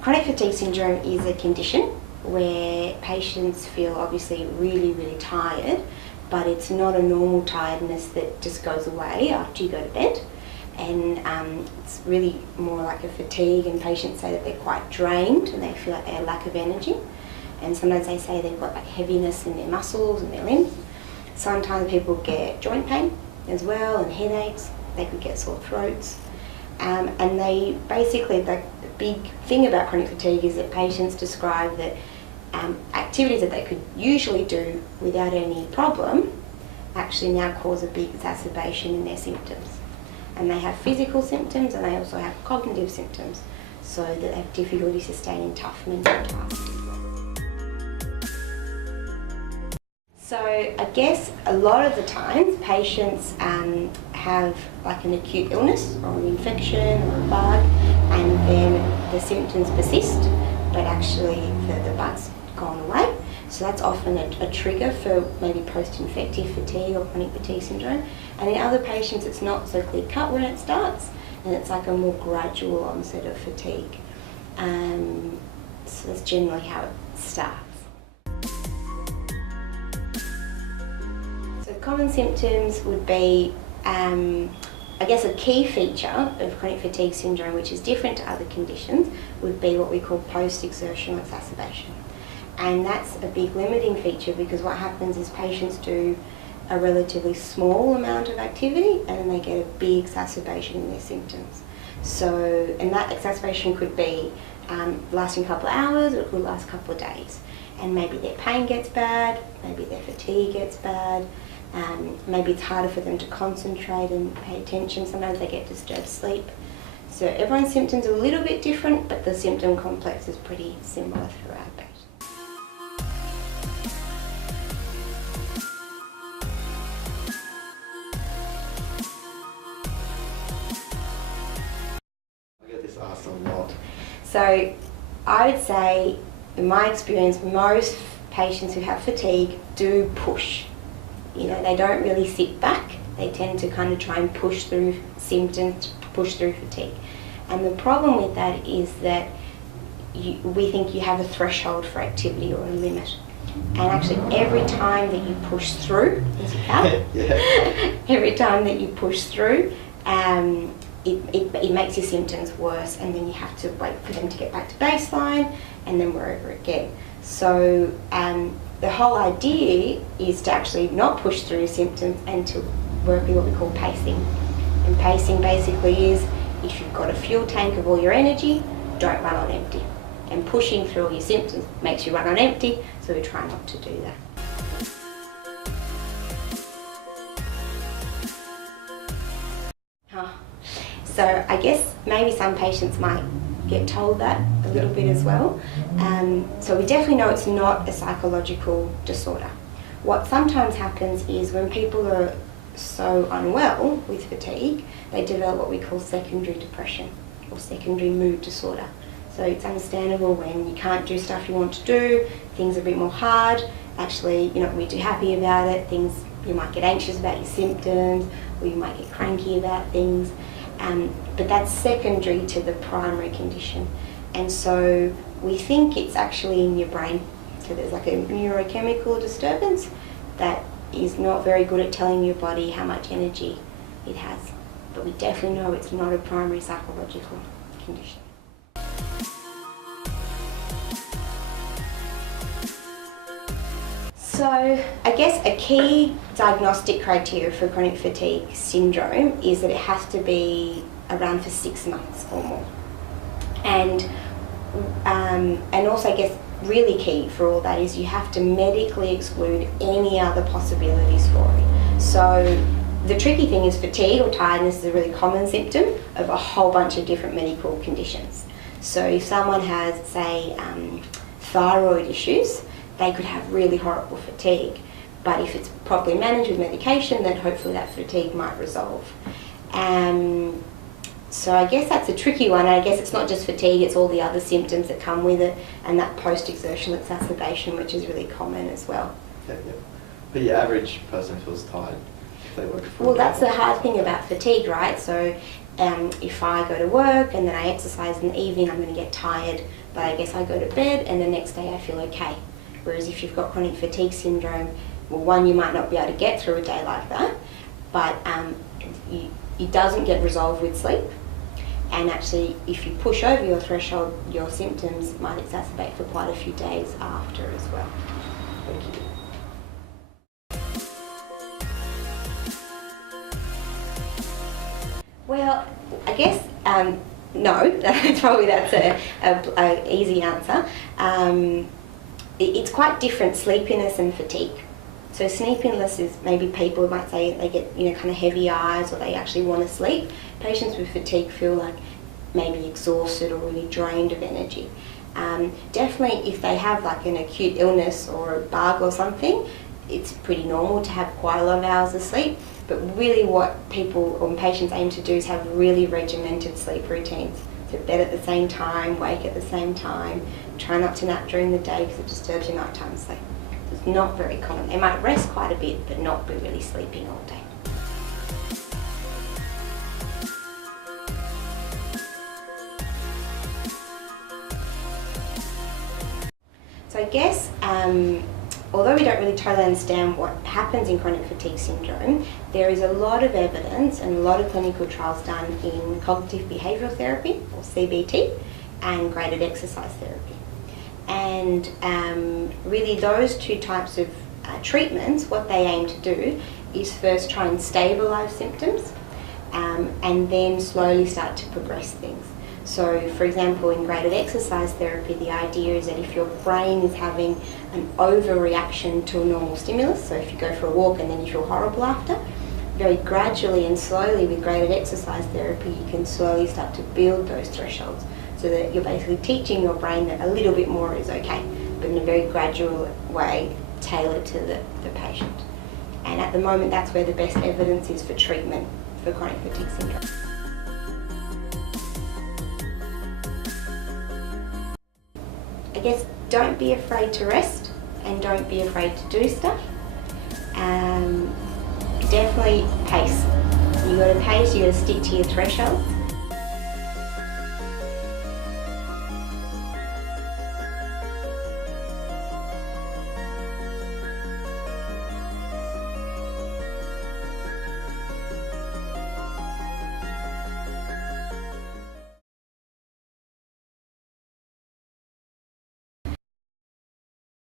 Chronic fatigue syndrome is a condition where patients feel obviously really, really tired, but it's not a normal tiredness that just goes away after you go to bed. And it's really more like a fatigue, and patients say that they're quite drained and they feel like they have lack of energy. And sometimes they say they've got like heaviness in their muscles and their limbs. Sometimes people get joint pain as well and headaches. They could get sore throats. And they basically, the big thing about chronic fatigue is that patients describe that activities that they could usually do without any problem actually now cause a big exacerbation in their symptoms. And they have physical symptoms and they also have cognitive symptoms, so that they have difficulty sustaining tough mental tasks. So I guess a lot of the times patients have like an acute illness or an infection or a bug, and then the symptoms persist, but actually the bug's gone away. So that's often a trigger for maybe post-infective fatigue or chronic fatigue syndrome. And in other patients it's not so clear-cut when it starts, and it's like a more gradual onset of fatigue. So that's generally how it starts. So common symptoms would be, I guess a key feature of chronic fatigue syndrome, which is different to other conditions, would be what we call post-exertional exacerbation. And that's a big limiting feature, because what happens is patients do a relatively small amount of activity and then they get a big exacerbation in their symptoms. So, and that exacerbation could be lasting a couple of hours, or it could last a couple of days. And maybe their pain gets bad, maybe their fatigue gets bad, maybe it's harder for them to concentrate and pay attention. Sometimes they get disturbed sleep. So everyone's symptoms are a little bit different, but the symptom complex is pretty similar throughout patients. Asked a lot. So I would say, in my experience, most patients who have fatigue do push. You know, they don't really sit back. They tend to kind of try and push through symptoms, push through fatigue. And the problem with that is that we think you have a threshold for activity or a limit. And actually every time that you push through, as you have, every time that you push through, it makes your symptoms worse, and then you have to wait for them to get back to baseline, and then we're over again. So the whole idea is to actually not push through your symptoms and to work with what we call pacing. And pacing basically is, if you've got a fuel tank of all your energy, don't run on empty. And pushing through all your symptoms makes you run on empty, so we try not to do that. So I guess maybe some patients might get told that a little bit as well. So we definitely know it's not a psychological disorder. What sometimes happens is when people are so unwell with fatigue, they develop what we call secondary depression or secondary mood disorder. So it's understandable when you can't do stuff you want to do, things are a bit more hard, actually you're not really too happy about it, you might get anxious about your symptoms, or you might get cranky about things. But that's secondary to the primary condition. And so we think it's actually in your brain. So there's like a neurochemical disturbance that is not very good at telling your body how much energy it has. But we definitely know it's not a primary psychological condition. So I guess a key diagnostic criteria for chronic fatigue syndrome is that it has to be around for 6 months or more. And also I guess really key for all that is you have to medically exclude any other possibilities for it. So the tricky thing is fatigue or tiredness is a really common symptom of a whole bunch of different medical conditions. So if someone has, say, thyroid issues, they could have really horrible fatigue. But if it's properly managed with medication, then hopefully that fatigue might resolve. So I guess that's a tricky one. I guess it's not just fatigue, it's all the other symptoms that come with it, and that post-exertional exacerbation, which is really common as well. Yeah. But your average person feels tired if they work full Well, that's the hard thing about fatigue, right? So if I go to work and then I exercise in the evening, I'm going to get tired, but I guess I go to bed and the next day I feel okay. Whereas if you've got chronic fatigue syndrome, well, one, you might not be able to get through a day like that, but it doesn't get resolved with sleep. And actually, if you push over your threshold, your symptoms might exacerbate for quite a few days after as well. Thank you. Well, I guess no. That's a easy answer. It's quite different, sleepiness and fatigue. So sleepiness is maybe people might say they get kind of heavy eyes or they actually want to sleep. Patients with fatigue feel like maybe exhausted or really drained of energy. Definitely if they have like an acute illness or a bug or something, it's pretty normal to have quite a lot of hours of sleep. But really what people or patients aim to do is have really regimented sleep routines. So bed at the same time, wake at the same time, try not to nap during the day because it disturbs your nighttime sleep. It's not very common. They might rest quite a bit but not be really sleeping all day. So I guess, although we don't really totally understand what happens in chronic fatigue syndrome, there is a lot of evidence and a lot of clinical trials done in cognitive behavioural therapy, or CBT, and graded exercise therapy. And really those two types of treatments, what they aim to do is first try and stabilise symptoms and then slowly start to progress things. So for example, in graded exercise therapy, the idea is that if your brain is having an overreaction to a normal stimulus, so if you go for a walk and then you feel horrible after, very gradually and slowly with graded exercise therapy, you can slowly start to build those thresholds so that you're basically teaching your brain that a little bit more is okay, but in a very gradual way, tailored to the patient. And at the moment, that's where the best evidence is for treatment for chronic fatigue syndrome. I guess don't be afraid to rest and don't be afraid to do stuff. Definitely pace. You got to pace, you got to stick to your thresholds.